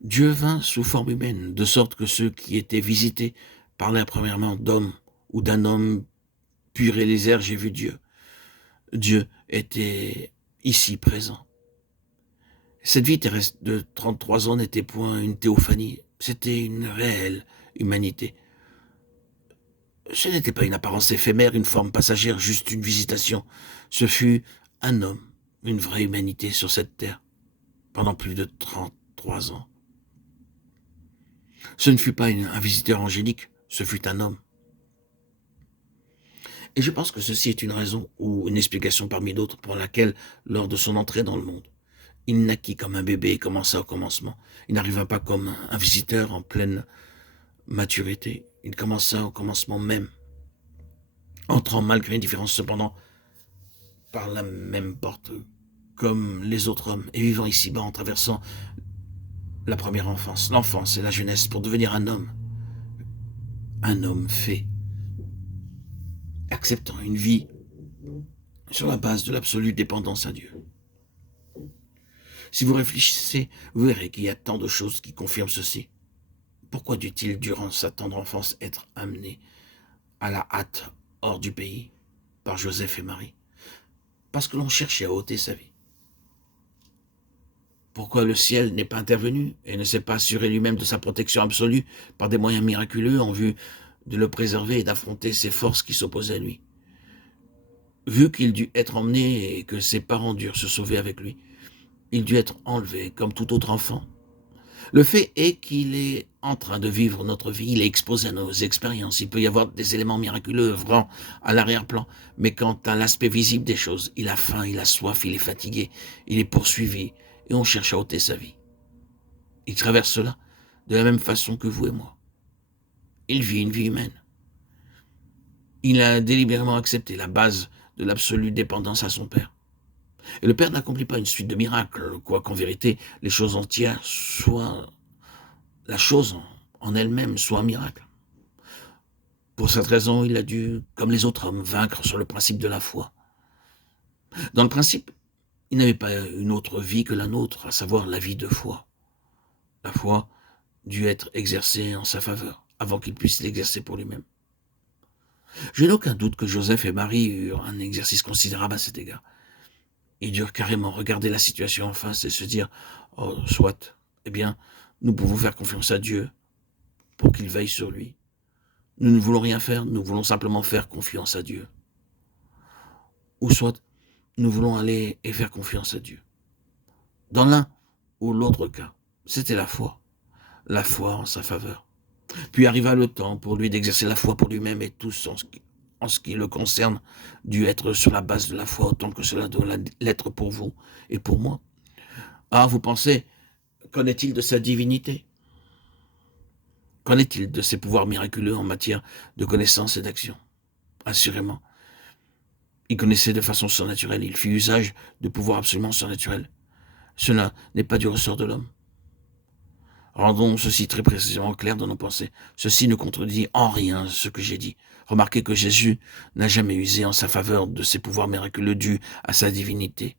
Dieu vint sous forme humaine, de sorte que ceux qui étaient visités parlaient premièrement d'hommes ou d'un homme pur Eliezer, j'ai vu Dieu. Dieu était ici présent. Cette vie terrestre de 33 ans n'était point une théophanie, c'était une réelle humanité. Ce n'était pas une apparence éphémère, une forme passagère, juste une visitation. Ce fut un homme, une vraie humanité sur cette terre, pendant plus de 33 ans. Ce ne fut pas un visiteur angélique, ce fut un homme. Et je pense que ceci est une raison ou une explication parmi d'autres pour laquelle, lors de son entrée dans le monde, il naquit comme un bébé et commença au commencement. Il n'arriva pas comme un visiteur en pleine maturité. Il commença au commencement même, entrant malgré une différence cependant par la même porte comme les autres hommes et vivant ici-bas en traversant la première enfance, l'enfance et la jeunesse pour devenir un homme fait, acceptant une vie sur la base de l'absolue dépendance à Dieu. Si vous réfléchissez, vous verrez qu'il y a tant de choses qui confirment ceci. Pourquoi dut-il, durant sa tendre enfance, être amené à la hâte hors du pays par Joseph et Marie? Parce que l'on cherchait à ôter sa vie. Pourquoi le ciel n'est pas intervenu et ne s'est pas assuré lui-même de sa protection absolue par des moyens miraculeux en vue de le préserver et d'affronter ces forces qui s'opposaient à lui? Vu qu'il dut être emmené et que ses parents durent se sauver avec lui, il dut être enlevé comme tout autre enfant. Le fait est qu'il est en train de vivre notre vie, il est exposé à nos expériences, il peut y avoir des éléments miraculeux œuvrant à l'arrière-plan, mais quant à l'aspect visible des choses, il a faim, il a soif, il est fatigué, il est poursuivi, et on cherche à ôter sa vie. Il traverse cela de la même façon que vous et moi. Il vit une vie humaine. Il a délibérément accepté la base de l'absolue dépendance à son Père. Et le Père n'accomplit pas une suite de miracles, quoiqu'en vérité, les choses entières soient la chose en elle-même soit un miracle. Pour cette raison, il a dû, comme les autres hommes, vaincre sur le principe de la foi. Dans le principe, il n'avait pas une autre vie que la nôtre, à savoir la vie de foi. La foi dut être exercée en sa faveur, avant qu'il puisse l'exercer pour lui-même. Je n'ai aucun doute que Joseph et Marie eurent un exercice considérable à cet égard. Ils durent carrément regarder la situation en face et se dire « Oh, soit, eh bien, nous pouvons faire confiance à Dieu pour qu'il veille sur lui. Nous ne voulons rien faire, nous voulons simplement faire confiance à Dieu. Ou soit, nous voulons aller et faire confiance à Dieu. » Dans l'un ou l'autre cas, c'était la foi en sa faveur. Puis arriva le temps pour lui d'exercer la foi pour lui-même et tout en ce qui le concerne dut être sur la base de la foi autant que cela doit l'être pour vous et pour moi. Ah, vous pensez, qu'en est-il de sa divinité? Qu'en est-il de ses pouvoirs miraculeux en matière de connaissance et d'action? Assurément. Il connaissait de façon surnaturelle, il fit usage de pouvoirs absolument surnaturels. Cela n'est pas du ressort de l'homme. Rendons ceci très précisément clair dans nos pensées. Ceci ne contredit en rien ce que j'ai dit. Remarquez que Jésus n'a jamais usé en sa faveur de ses pouvoirs miraculeux dus à sa divinité.